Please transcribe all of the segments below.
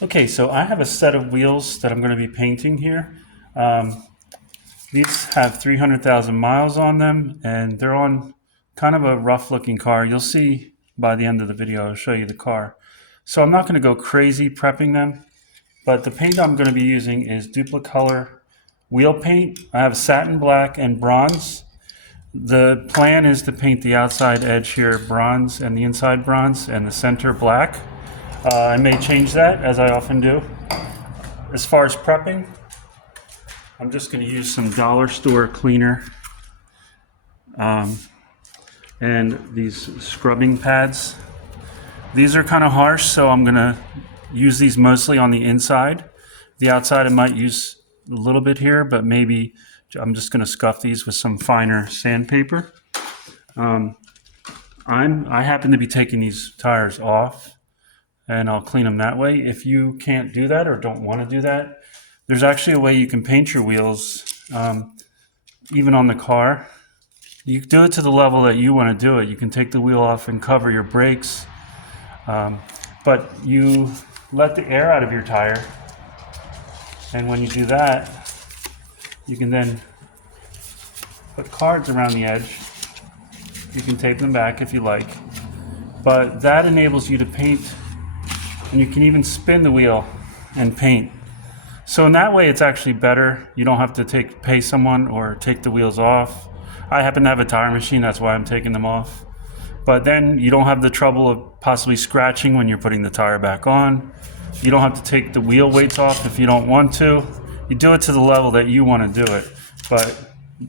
Okay, so I have a set of wheels that I'm going to be painting here. Um, these have 300,000 miles on them, and they're on kind of a rough looking car. You'll see by the end of the video, I'll show you the car. So I'm not going to go crazy prepping them, but the paint I'm going to be using is Duplicolor wheel paint. I have satin black and bronze. The plan is to paint the outside edge here bronze and the inside bronze and the center black. I may change that, as I often do. As far as prepping, I'm just going to use some dollar store cleaner and these scrubbing pads. These are kind of harsh, so I'm going to use these mostly on the inside. The outside I might use a little bit here, but maybe I'm just going to scuff these with some finer sandpaper. I happen to be taking these tires off, and I'll clean them that way. If you can't do that or don't want to do that, there's actually a way you can paint your wheels, even on the car. You do it to the level that you want to do it. You can take the wheel off and cover your brakes, but you let the air out of your tire, and when you do that, you can then put cards around the edge. You can tape them back if you like, but that enables you to paint, and you can even spin the wheel and paint. So in that way, it's actually better. You don't have to pay someone or take the wheels off. I happen to have a tire machine, that's why I'm taking them off. But then you don't have the trouble of possibly scratching when you're putting the tire back on. You don't have to take the wheel weights off if you don't want to. You do it to the level that you want to do it. But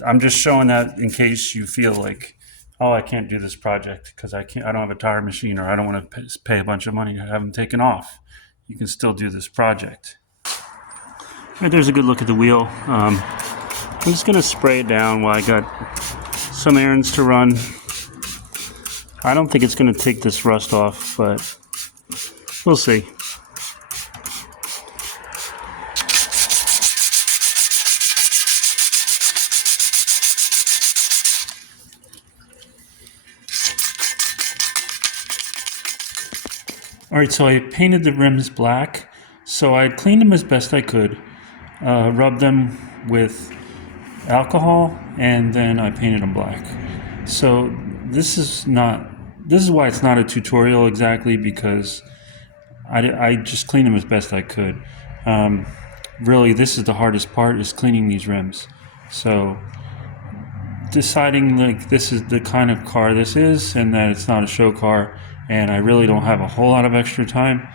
I'm just showing that in case you feel like, oh, I can't do this project because I don't have a tire machine, or I don't want to pay a bunch of money to have them taken off. You can still do this project. Right, there's a good look at the wheel. I'm just going to spray it down while I got some errands to run. I don't think it's going to take this rust off, but we'll see. All right, so I painted the rims black. So I cleaned them as best I could, rubbed them with alcohol, and then I painted them black. So this is why it's not a tutorial exactly, because I just cleaned them as best I could. Really, this is the hardest part, is cleaning these rims. So deciding like this is the kind of car this is, and that it's not a show car, and I really don't have a whole lot of extra time,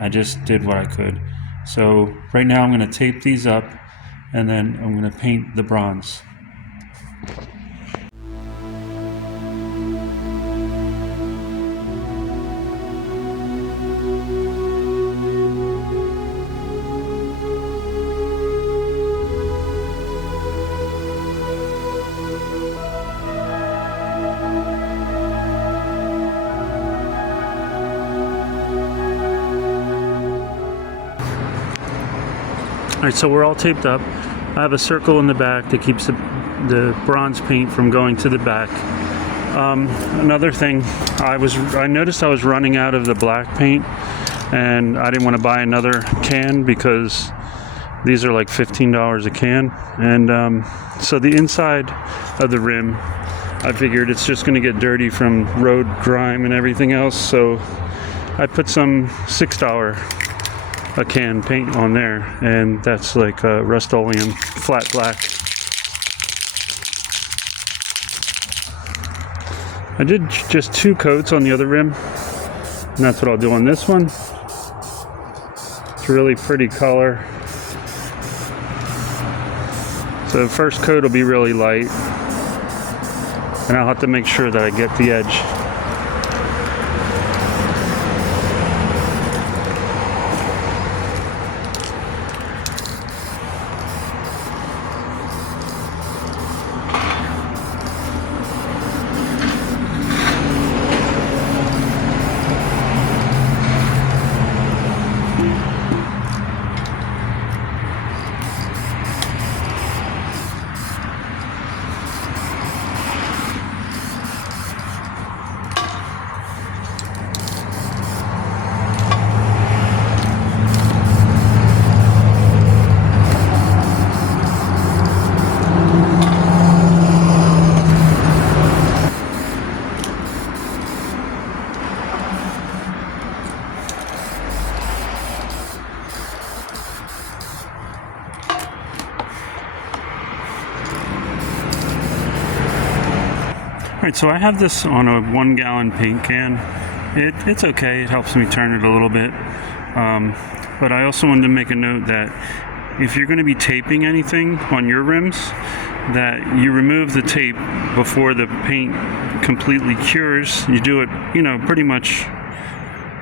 I just did what I could. So right now I'm going to tape these up, and then I'm going to paint the bronze. All right, so we're all taped up. I have a circle in the back that keeps the bronze paint from going to the back. Another thing, I noticed I was running out of the black paint, and I didn't want to buy another can because these are like $15 a can. And so the inside of the rim, I figured it's just going to get dirty from road grime and everything else. So I put some $6 a can paint on there, and that's like Rust-Oleum flat black. I did just 2 coats on the other rim, and that's what I'll do on this one. It's a really pretty color. So the first coat will be really light, and I'll have to make sure that I get the edge. Alright, so I have this on a 1-gallon paint can. It's okay, it helps me turn it a little bit. But I also wanted to make a note that if you're going to be taping anything on your rims, that you remove the tape before the paint completely cures. You do it, pretty much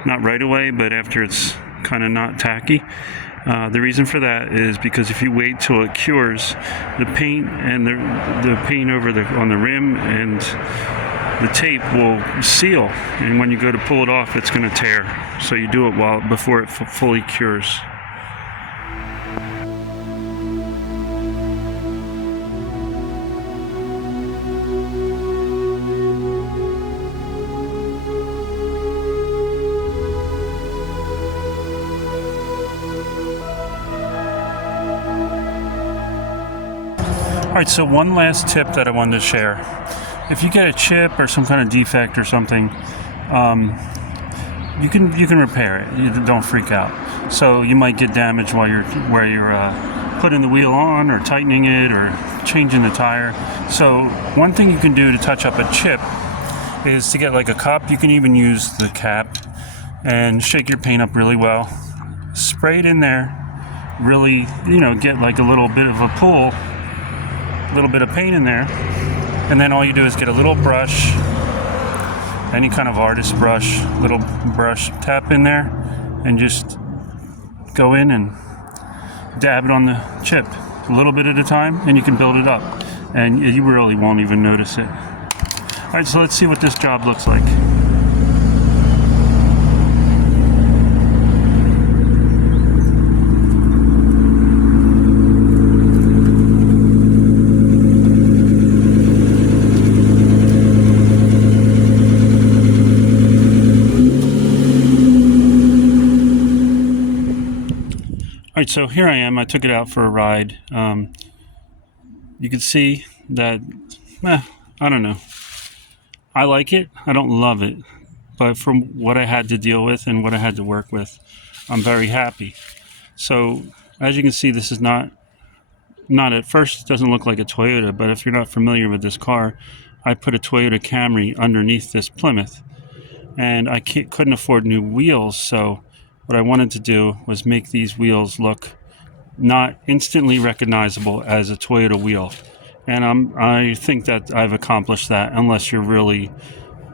not right away, but after it's kind of not tacky. The reason for that is because if you wait till it cures, the paint and the paint on the rim and the tape will seal, and when you go to pull it off, it's going to tear. So you do it before it fully cures. Alright, so one last tip that I wanted to share. If you get a chip or some kind of defect or something, you can repair it. You don't freak out. So you might get damaged while you're putting the wheel on or tightening it or changing the tire. So one thing you can do to touch up a chip is to get like a cup. You can even use the cap and shake your paint up really well. Spray it in there. Really, get like a little bit of a pool, a little bit of paint in there. And then all you do is get a little brush, any kind of artist brush, little brush, tap in there, and just go in and dab it on the chip a little bit at a time, and you can build it up. And you really won't even notice it. All right, so let's see what this job looks like. Alright, so here I am. I took it out for a ride. You can see that, I don't know. I like it. I don't love it. But from what I had to deal with and what I had to work with, I'm very happy. So, as you can see, this is not at first, it doesn't look like a Toyota, but if you're not familiar with this car, I put a Toyota Camry underneath this Plymouth. And I couldn't afford new wheels, so what I wanted to do was make these wheels look not instantly recognizable as a Toyota wheel. And I think that I've accomplished that. Unless you're really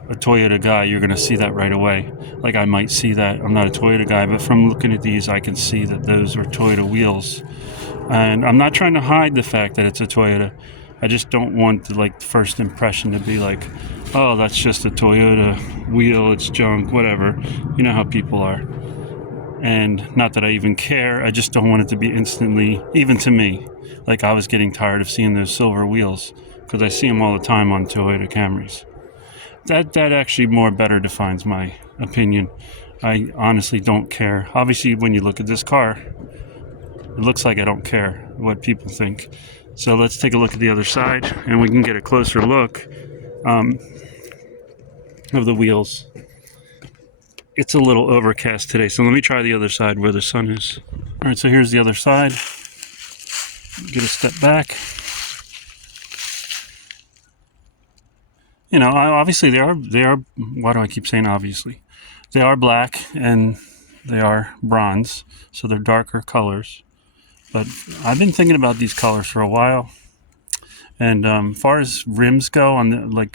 a Toyota guy, you're going to see that right away. Like I might see that. I'm not a Toyota guy, but from looking at these, I can see that those are Toyota wheels. And I'm not trying to hide the fact that it's a Toyota. I just don't want the first impression to be like, oh, that's just a Toyota wheel, it's junk, whatever. You know how people are. And not that I even care, I just don't want it to be instantly, even to me, like I was getting tired of seeing those silver wheels, because I see them all the time on Toyota Camrys. That actually better defines my opinion. I honestly don't care. Obviously, when you look at this car, it looks like I don't care what people think. So let's take a look at the other side, and we can get a closer look of the wheels. It's a little overcast today, so let me try the other side where the sun is. All right, so here's the other side. Get a step back. Obviously they are, why do I keep saying obviously? They are black and they are bronze, so they're darker colors. But I've been thinking about these colors for a while. And as far as rims go, on the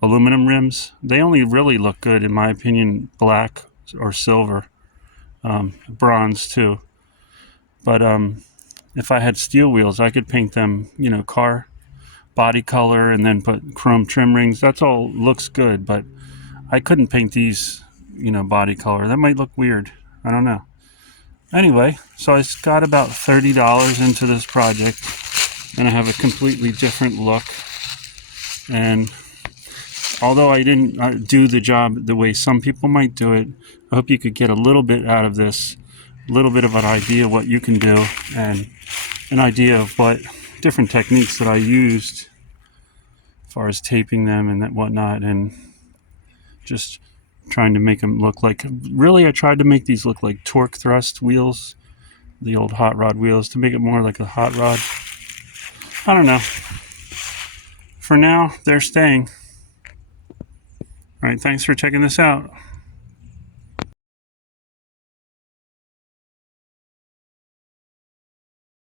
aluminum rims, they only really look good, in my opinion, black or silver, bronze too. But if I had steel wheels, I could paint them, car body color and then put chrome trim rings. That's all looks good, but I couldn't paint these, body color. That might look weird. I don't know. Anyway, so I got about $30 into this project, and I have a completely different look. And although I didn't do the job the way some people might do it, I hope you could get a little bit out of this, a little bit of an idea of what you can do, and an idea of what different techniques that I used as far as taping them and whatnot, and just trying to make them look like, really I tried to make these look like torque thrust wheels, the old hot rod wheels, to make it more like a hot rod. I don't know. for now, they're staying. All right, thanks for checking this out.